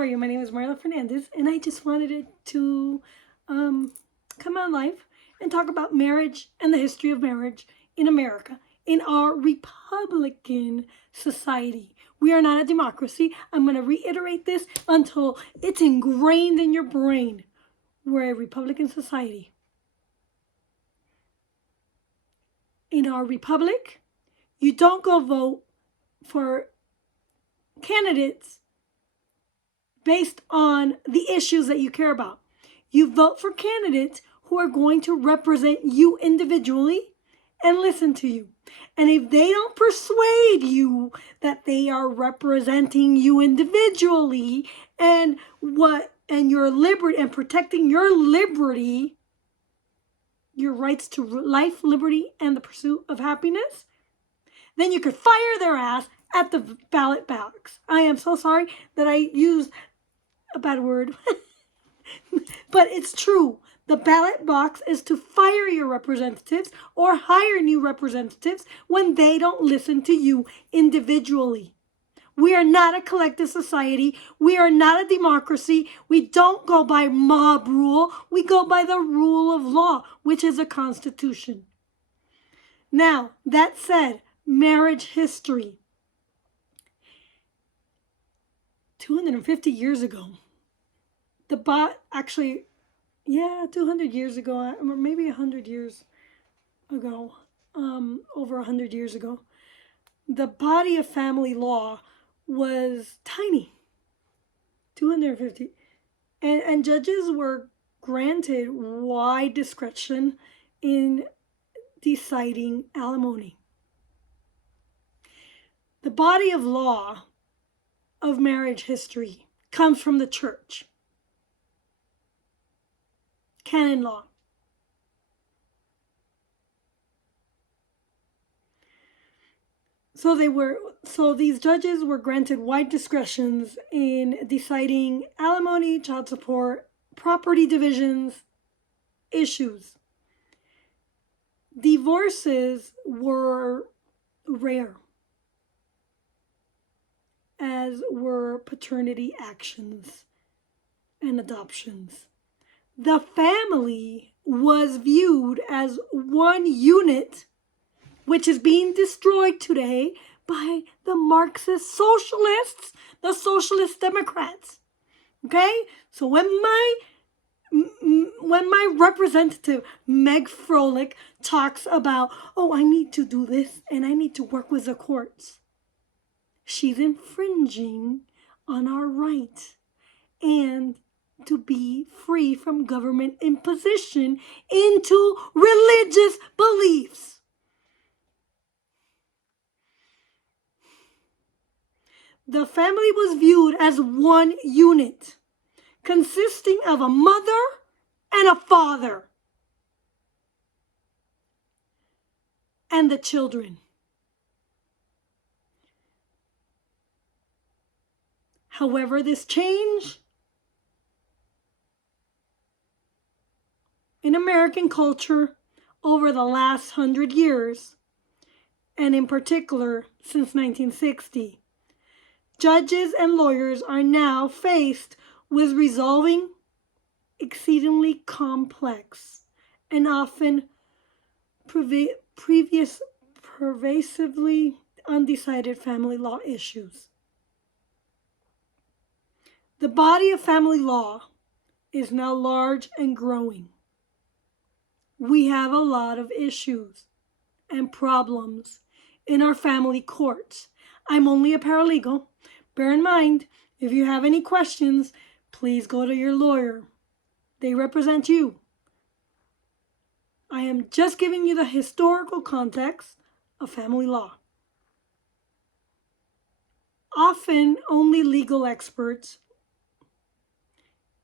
How are you? My name is Marla Fernandez, and I just wanted to come on live and talk about marriage and the history of marriage in America, in our Republican society. We are not a democracy. I'm going to reiterate this until it's ingrained in your brain. We're a Republican society. In our republic, you don't go vote for candidates based on the issues that you care about. You vote for candidates who are going to represent you individually and listen to you. And if they don't persuade you that they are representing you individually and your liberty and protecting your liberty, your rights to life, liberty, and the pursuit of happiness, then you could fire their ass at the ballot box. I am so sorry that I used a bad word, but it's true. The ballot box is to fire your representatives or hire new representatives when they don't listen to you individually. We are not a collective society. We are not a democracy. We don't go by mob rule. We go by the rule of law, which is a constitution. Now, that said, marriage history. 250 years ago, 200 years ago, or maybe 100 years ago, over 100 years ago, the body of family law was tiny, 250. And judges were granted wide discretion in deciding alimony. The body of law of marriage history comes from the church. Canon law. So these judges were granted wide discretions in deciding alimony, child support, property divisions, issues. Divorces were rare, as were paternity actions and adoptions. The family was viewed as one unit, which is being destroyed today by the Marxist socialists, the socialist Democrats. Okay? So when my representative, Meg Froelich, talks about, oh, I need to do this and I need to work with the courts, she's infringing on our right and to be free from government imposition into religious beliefs. The family was viewed as one unit, consisting of a mother and a father, and the children. However, this change in American culture over the last 100 years, and in particular since 1960, judges and lawyers are now faced with resolving exceedingly complex and often pervasively undecided family law issues. The body of family law is now large and growing. We have a lot of issues and problems in our family courts. I'm only a paralegal. Bear in mind, if you have any questions, please go to your lawyer. They represent you. I am just giving you the historical context of family law. Often, only legal experts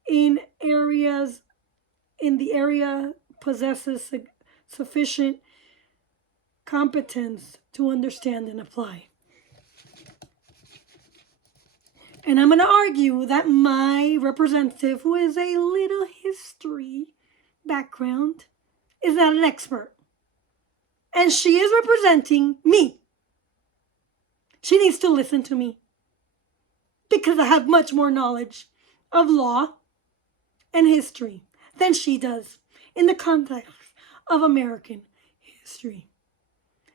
in the area possesses sufficient competence to understand and apply. And I'm going to argue that my representative, who is a little history background, is not an expert. And she is representing me. She needs to listen to me. because I have much more knowledge of law and history than she does in the context of American history.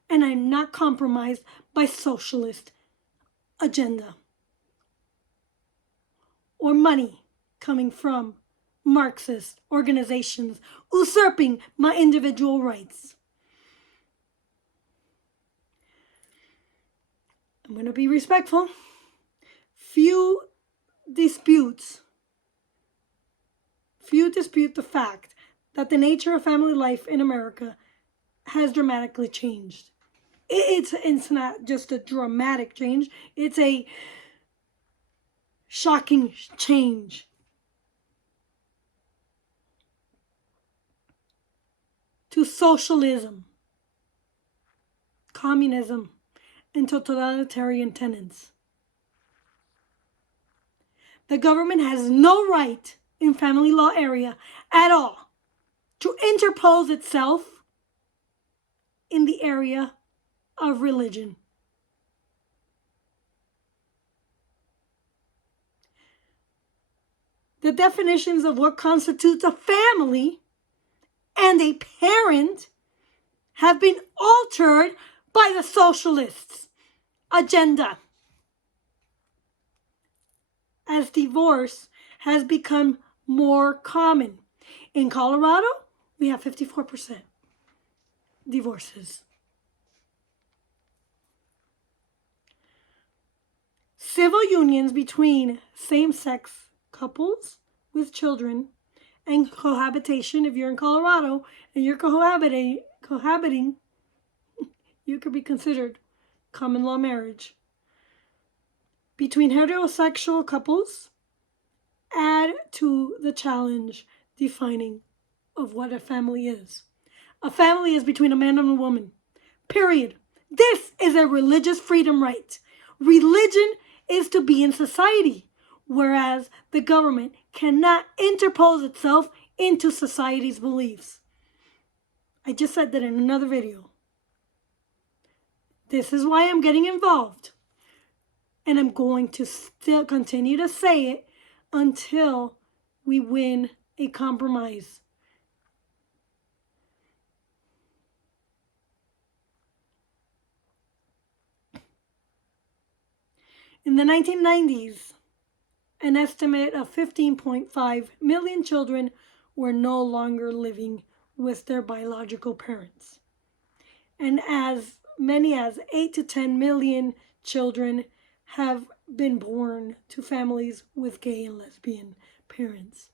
And I'm not compromised by socialist agenda or money coming from Marxist organizations usurping my individual rights. I'm going to be respectful. Few dispute the fact that the nature of family life in America has dramatically changed. It's not just a dramatic change, it's a shocking change. To socialism, communism, and totalitarian tenets. The government has no right in family law area at all to interpose itself in the area of religion. The definitions of what constitutes a family and a parent have been altered by the socialists' agenda, as divorce has become more common. In Colorado, we have 54% divorces. Civil unions between same-sex couples with children and cohabitation, if you're in Colorado and you're cohabiting, you could be considered common law marriage. Between heterosexual couples, add to the challenge defining of what a family is. A family is between a man and a woman. Period. This is a religious freedom right. Religion is to be in society, whereas the government cannot interpose itself into society's beliefs. I just said that in another video. This is why I'm getting involved. And I'm going to still continue to say it until we win a compromise. In the 1990s, an estimate of 15.5 million children were no longer living with their biological parents. And as many as 8 to 10 million children have been born to families with gay and lesbian parents.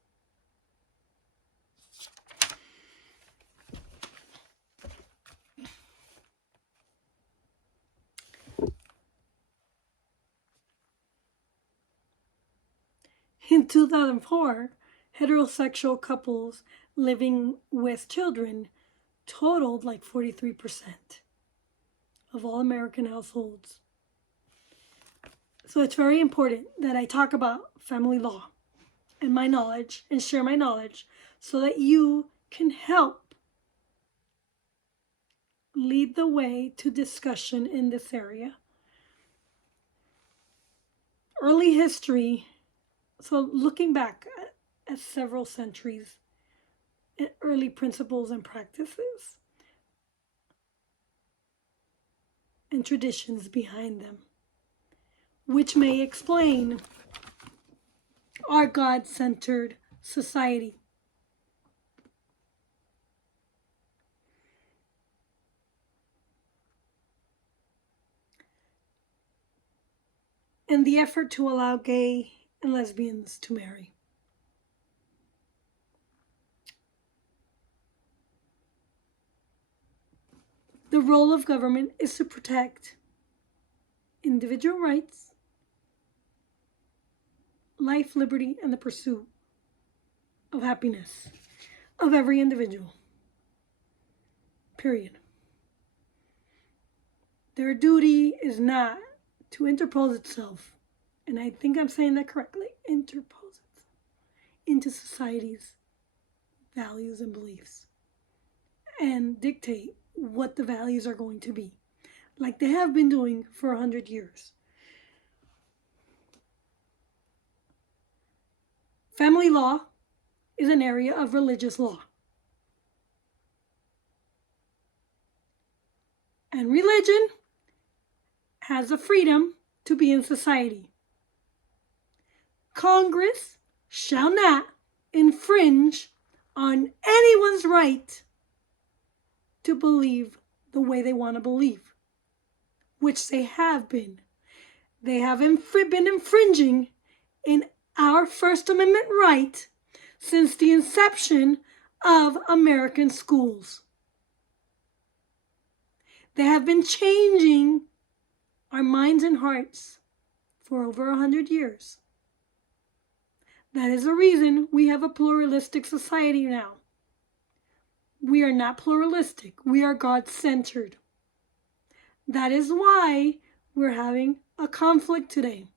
In 2004, heterosexual couples living with children totaled like 43% of all American households. So it's very important that I talk about family law and my knowledge and share my knowledge so that you can help lead the way to discussion in this area. Early history, so looking back at several centuries, at early principles and practices and traditions behind them, which may explain our God-centered society. And the effort to allow gay and lesbians to marry. The role of government is to protect individual rights, life, liberty, and the pursuit of happiness of every individual. Period. Their duty is not to interpose itself, and I think I'm saying that correctly, interpose itself into society's values and beliefs and dictate what the values are going to be, like they have been doing for 100 years. Family law is an area of religious law. And religion has the freedom to be in society. Congress shall not infringe on anyone's right to believe the way they want to believe, which they have been. They have been infringing in our First Amendment right since the inception of American schools. They have been changing our minds and hearts for over 100 years. That is the reason we have a pluralistic society now. We are not pluralistic. We are God-centered. That is why we're having a conflict today.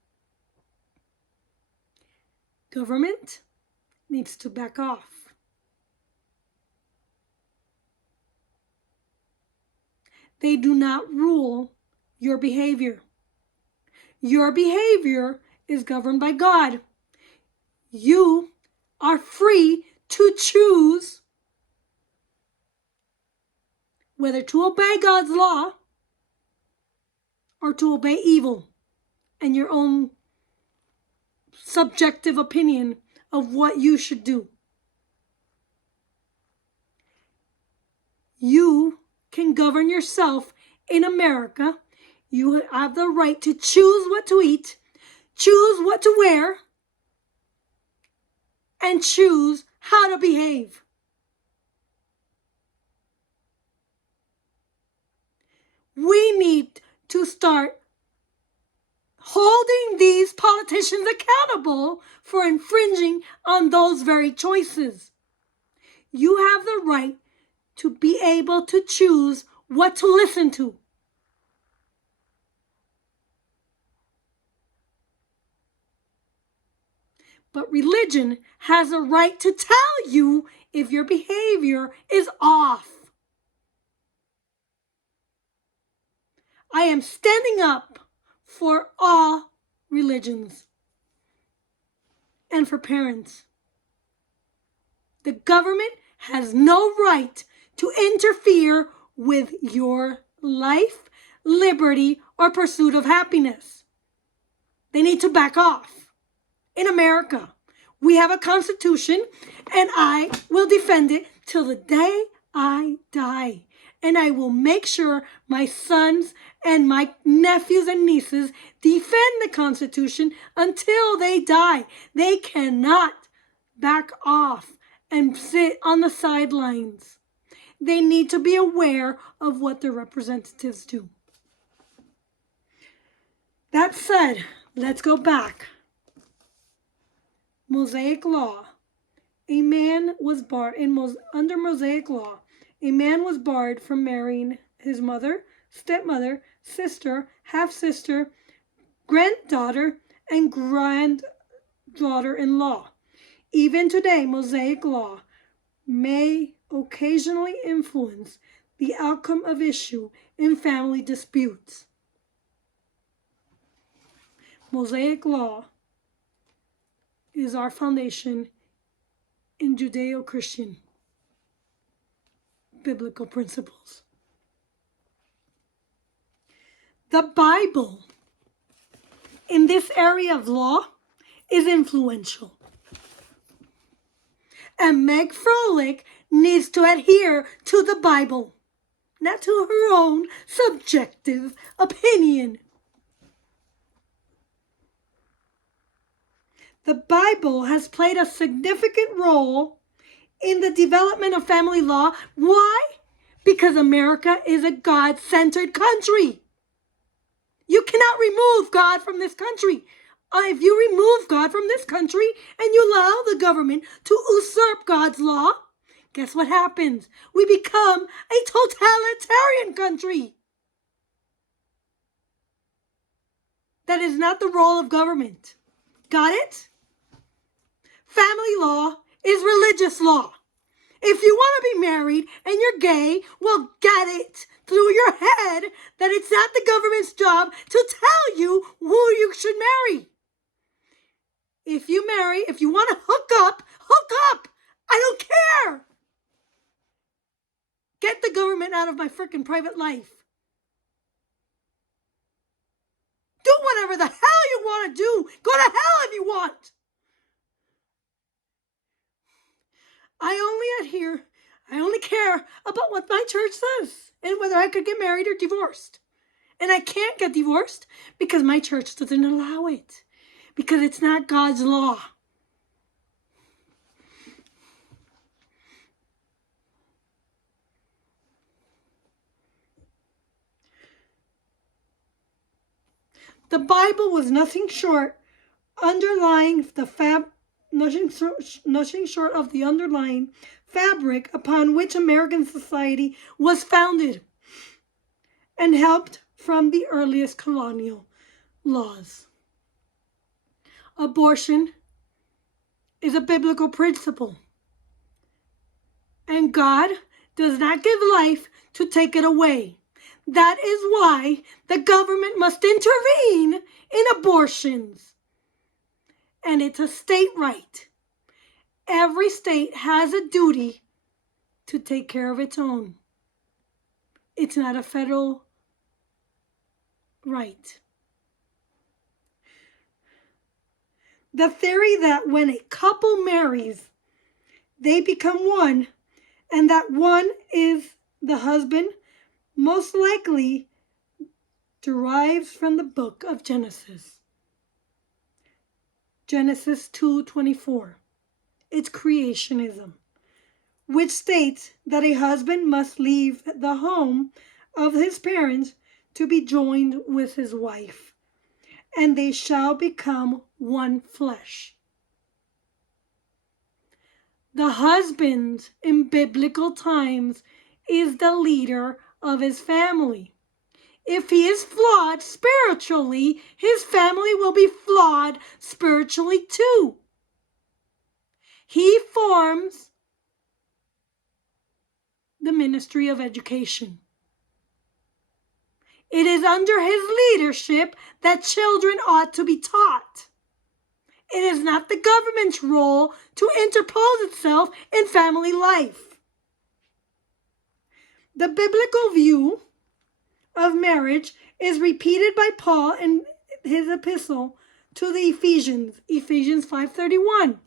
Government needs to back off. They do not rule your behavior. Your behavior is governed by God. You are free to choose whether to obey God's law or to obey evil and your own subjective opinion of what you should do. You can govern yourself in America. You have the right to choose what to eat, choose what to wear, and choose how to behave. We need to start holding these politicians accountable for infringing on those very choices. You have the right to be able to choose what to listen to. But religion has a right to tell you if your behavior is off. I am standing up for all religions and for parents. The government has no right to interfere with your life, liberty, or pursuit of happiness. They need to back off. In America, we have a constitution, and I will defend it till the day I die. And I will make sure my sons and my nephews and nieces defend the Constitution until they die. They cannot back off and sit on the sidelines. They need to be aware of what their representatives do. That said, let's go back. Mosaic law. A man was barred under Mosaic law. A man was barred from marrying his mother, stepmother, sister, half-sister, granddaughter, and granddaughter-in-law. Even today, Mosaic law may occasionally influence the outcome of issue in family disputes. Mosaic law is our foundation in Judeo-Christian biblical principles. The Bible in this area of law is influential. And Meg Froelich needs to adhere to the Bible, not to her own subjective opinion. The Bible has played a significant role in the development of family law. Why? Because America is a God-centered country. You cannot remove God from this country. If you remove God from this country and you allow the government to usurp God's law, guess what happens? We become a totalitarian country. That is not the role of government. Got it? Family law is religious law. If you want to be married and you're gay, well, get it through your head that it's not the government's job to tell you who you should marry. If you want to hook out of my freaking private life. Do whatever the hell you want to do. Go to hell if you want. I only care about what my church says and whether I could get married or divorced. And I can't get divorced because my church doesn't allow it. Because it's not God's law. The Bible was nothing short nothing short of the underlying fabric upon which American society was founded and helped from the earliest colonial laws. Abortion is a biblical principle, and God does not give life to take it away. That is why the government must intervene in abortions. And it's a state right. Every state has a duty to take care of its own. It's not a federal right. The theory that when a couple marries, they become one, and that one is the husband, most likely derives from the book of Genesis. Genesis 2:24. It's creationism, which states that a husband must leave the home of his parents to be joined with his wife, and they shall become one flesh. The husband in biblical times is the leader of his family. If he is flawed spiritually, his family will be flawed spiritually too. He forms the ministry of education. It is under his leadership that children ought to be taught. It is not the government's role to interpose itself in family life. The biblical view of marriage is repeated by Paul in his epistle to the Ephesians, Ephesians 5:31.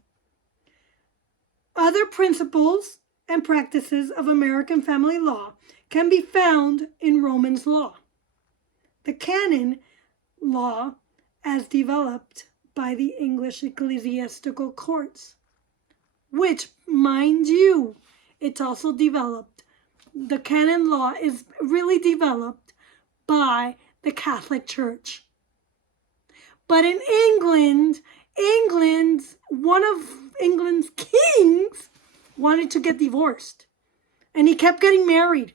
Other principles and practices of American family law can be found in Romans law. The canon law as developed by the English ecclesiastical courts, which, mind you, it's also developed. The canon law is really developed by the Catholic Church. But in England, one of England's kings wanted to get divorced. And he kept getting married.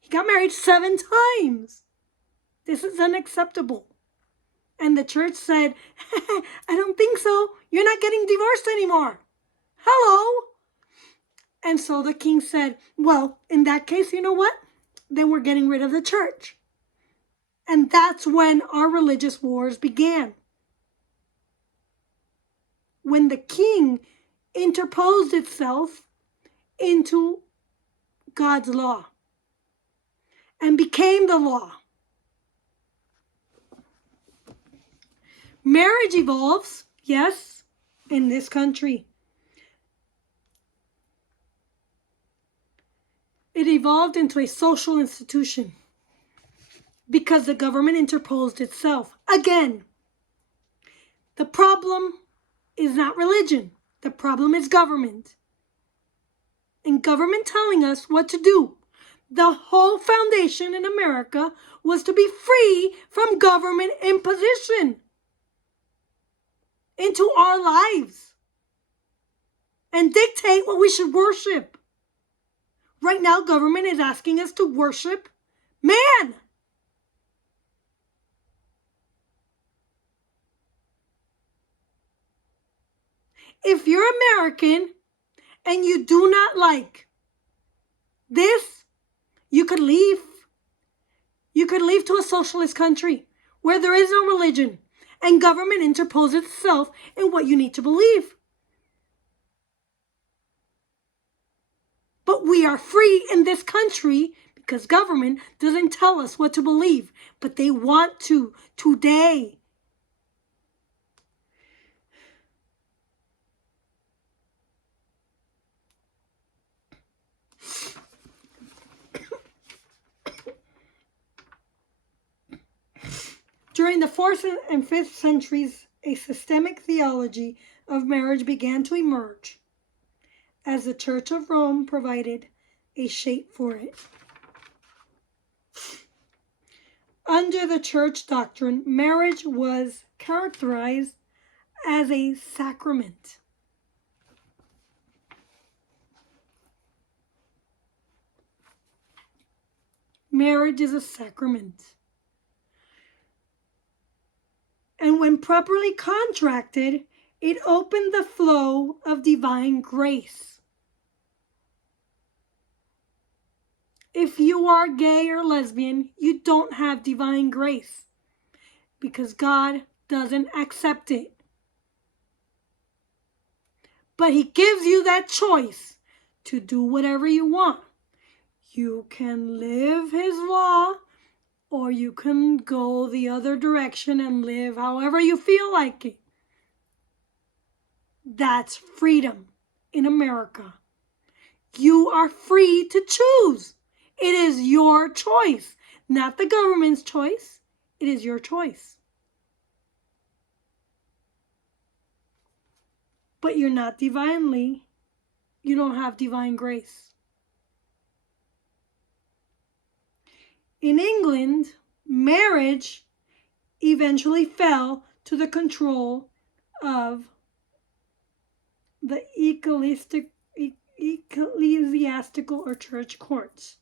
He got married 7 times. This is unacceptable. And the church said, I don't think so. You're not getting divorced anymore. Hello. And so the king said, well, in that case, you know what? Then we're getting rid of the church. And that's when our religious wars began. When the king interposed itself into God's law and became the law. Marriage evolves, yes, in this country. It evolved into a social institution because the government interposed itself. Again, the problem is not religion. The problem is government. And government telling us what to do. The whole foundation in America was to be free from government imposition into our lives and dictate what we should worship. Right now, government is asking us to worship man. If you're American and you do not like this, you could leave. You could leave to a socialist country where there is no religion and government interposes itself in what you need to believe. But we are free in this country because government doesn't tell us what to believe, but they want to today. During the 4th and 5th centuries, a systemic theology of marriage began to emerge as the Church of Rome provided a shape for it. Under the church doctrine, marriage was characterized as a sacrament. Marriage is a sacrament. And when properly contracted, it opened the flow of divine grace. If you are gay or lesbian, you don't have divine grace because God doesn't accept it. But He gives you that choice to do whatever you want. You can live His law, or you can go the other direction and live however you feel like it. That's freedom in America. You are free to choose. It is your choice, not the government's choice. It is your choice. But you're not divinely, you don't have divine grace. In England, marriage eventually fell to the control of the ecclesiastical or church courts.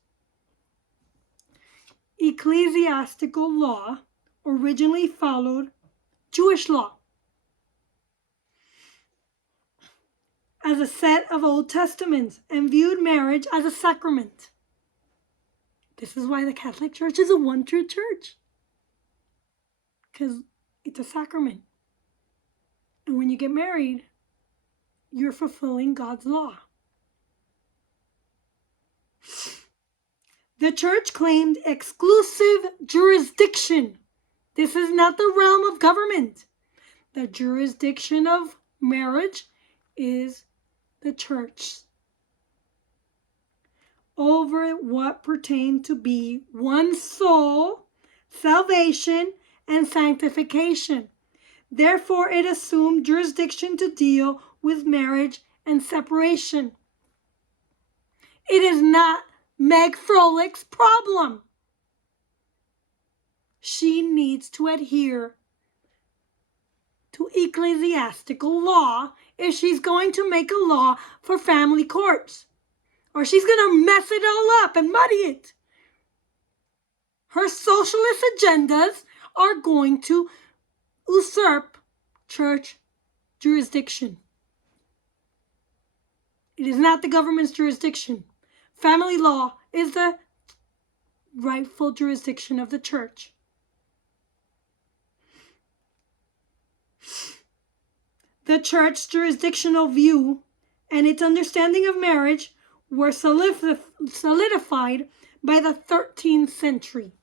Ecclesiastical law originally followed Jewish law as a set of Old Testaments and viewed marriage as a sacrament. This is why the Catholic Church is a one true church, because it's a sacrament. And when you get married, you're fulfilling God's law. The church claimed exclusive jurisdiction. This is not the realm of government. The jurisdiction of marriage is the church over what pertained to be one soul, salvation, and sanctification. Therefore, it assumed jurisdiction to deal with marriage and separation. It is not Meg Froelic's problem. She needs to adhere to ecclesiastical law if she's going to make a law for family courts. Or she's going to mess it all up and muddy it. Her socialist agendas are going to usurp church jurisdiction. It is not the government's jurisdiction. Family law is the rightful jurisdiction of the church. The church's jurisdictional view and its understanding of marriage were solidified by the 13th century.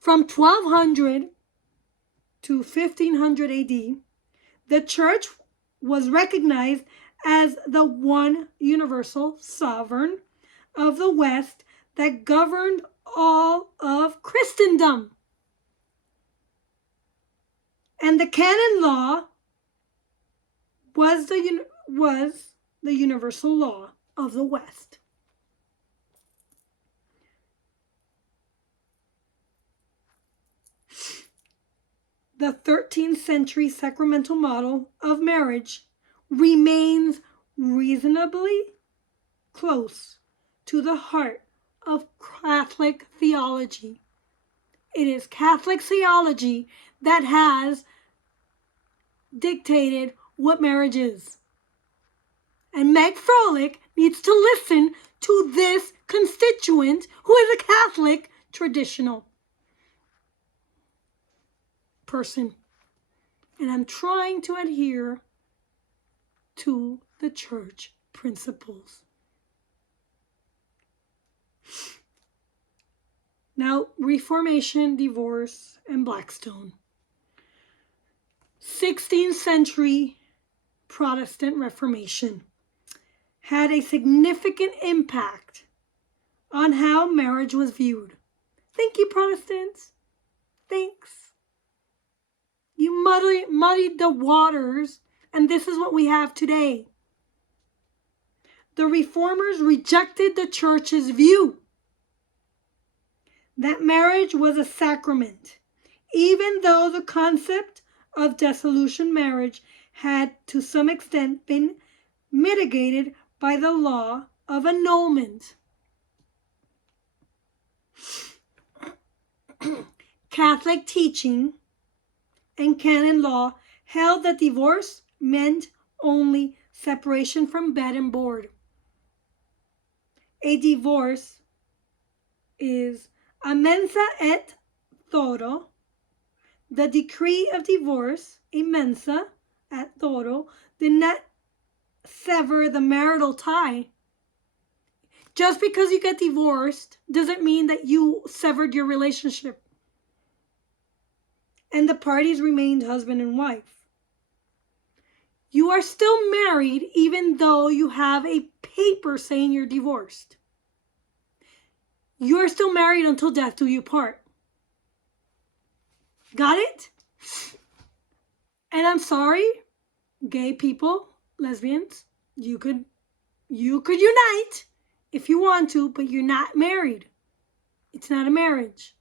From 1200 to 1500 AD, the church was recognized as the one universal sovereign of the West that governed all of Christendom. And the canon law was the universal law of the West. The 13th century sacramental model of marriage remains reasonably close to the heart of Catholic theology. It is Catholic theology that has dictated what marriage is. And Meg Froelich needs to listen to this constituent who is a Catholic traditional person. And I'm trying to adhere to the church principles. Now, Reformation, divorce, and Blackstone. 16th century Protestant Reformation had a significant impact on how marriage was viewed. Thank you, Protestants. Thanks. You muddied the waters, and this is what we have today. The Reformers rejected the church's view that marriage was a sacrament, even though the concept of dissolution marriage had to some extent been mitigated by the law of annulment. Catholic teaching and canon law held that divorce meant only separation from bed and board. A divorce is a mensa et thoro. The decree of divorce, a mensa et thoro, did not sever the marital tie. Just because you get divorced doesn't mean that you severed your relationship. And the parties remained husband and wife. You are still married even though you have a paper saying you're divorced. You're still married until death do you part. Got it? And I'm sorry, gay people, lesbians, you could unite if you want to, but you're not married. It's not a marriage.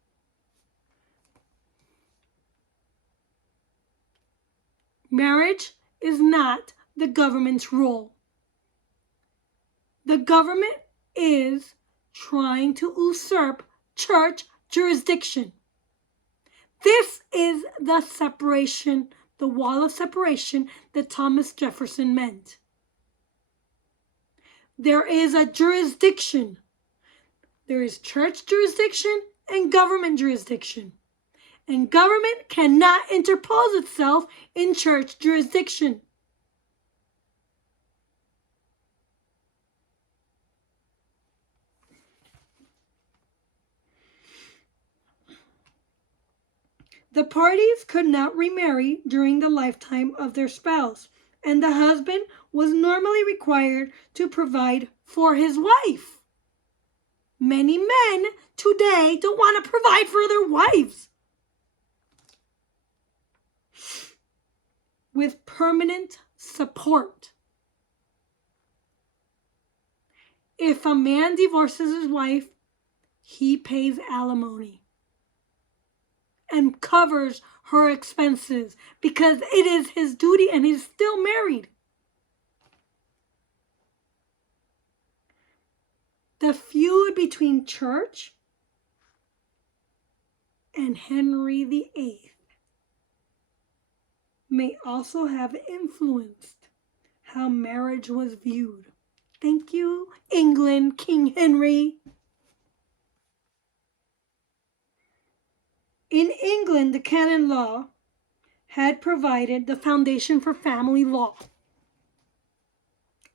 Marriage is not the government's role. The government is trying to usurp church jurisdiction. This is the separation, the wall of separation that Thomas Jefferson meant. There is a jurisdiction. There is church jurisdiction and government jurisdiction. And government cannot interpose itself in church jurisdiction. The parties could not remarry during the lifetime of their spouse, and the husband was normally required to provide for his wife. Many men today don't want to provide for their wives. With permanent support. If a man divorces his wife, he pays alimony and covers her expenses because it is his duty and he's still married. The feud between church and Henry VIII may also have influenced how marriage was viewed. Thank you, England, King Henry. In England, the canon law had provided the foundation for family law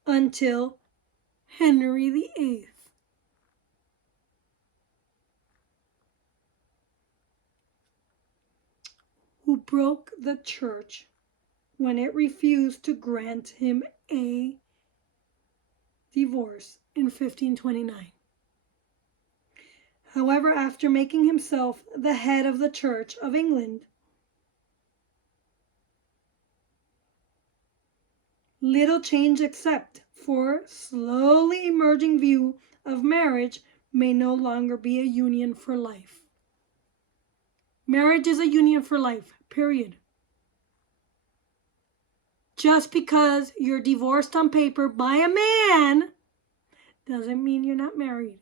until Henry VIII. Who broke the church when it refused to grant him a divorce in 1529. However, after making himself the head of the Church of England, little change except for slowly emerging view of marriage may no longer be a union for life. Marriage is a union for life, period. Just because you're divorced on paper by a man doesn't mean you're not married.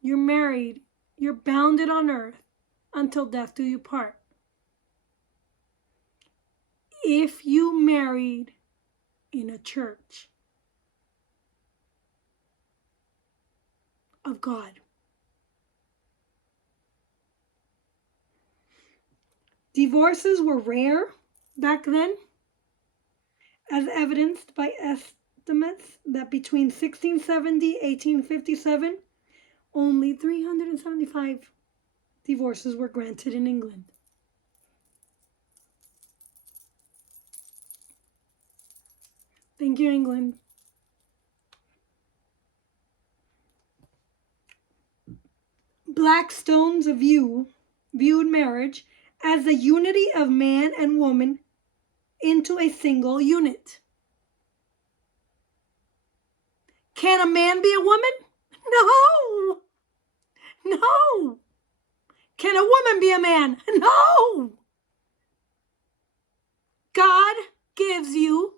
You're married. You're bounded on earth until death do you part. If you married in a church of God, divorces were rare back then, as evidenced by estimates that between 1670 and 1857, Only 375 divorces were granted in England. Thank you, England. Blackstone's viewed marriage as the unity of man and woman into a single unit. Can a man be a woman? No. No. Can a woman be a man? No. God gives you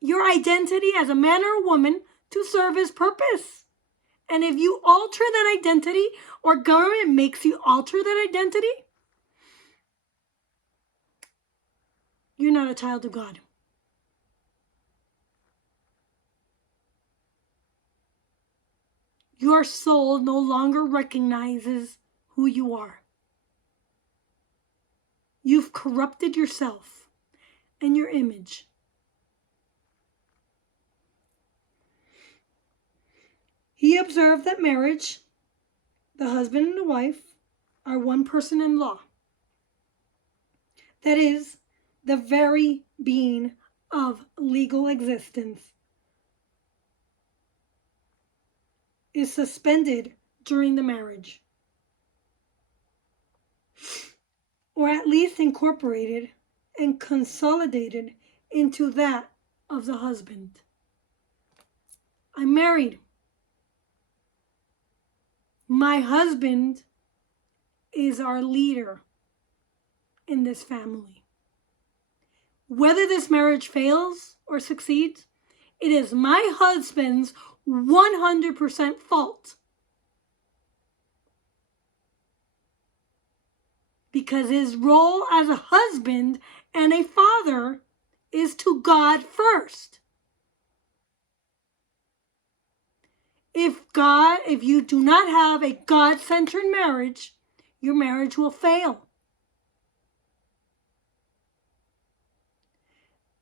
your identity as a man or a woman to serve his purpose. And if you alter that identity, or government makes you alter that identity, you're not a child of God. Your soul no longer recognizes who you are. You've corrupted yourself and your image. He observed that marriage, the husband and the wife, are one person in law. That is, the very being of legal existence is suspended during the marriage, or at least incorporated and consolidated into that of the husband. I'm married. My husband is our leader in this family. Whether this marriage fails or succeeds, it is my husband's 100% fault. Because his role as a husband and a father is to God first. If you do not have a God-centered marriage, your marriage will fail.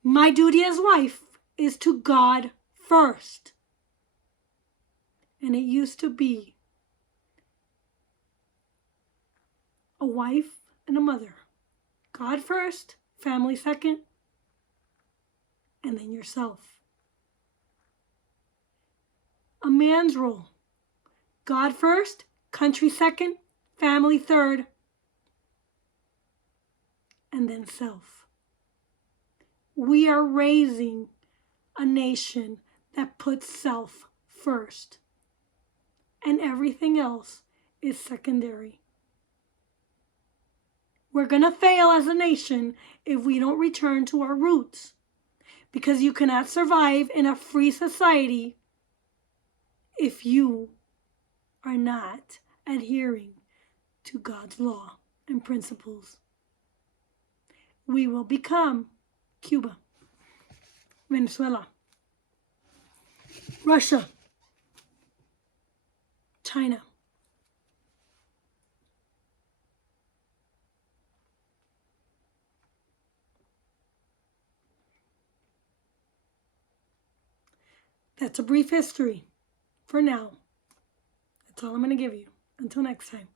My duty as wife is to God first. And it used to be a wife and a mother. God first, family second, and then yourself. A man's role: God first, country second, family third, and then self. We are raising a nation that puts self first, and everything else is secondary. We're going to fail as a nation if we don't return to our roots, because you cannot survive in a free society if you are not adhering to God's law and principles. We will become Cuba, Venezuela, Russia, China. That's a brief history for now. That's all I'm going to give you. Until next time.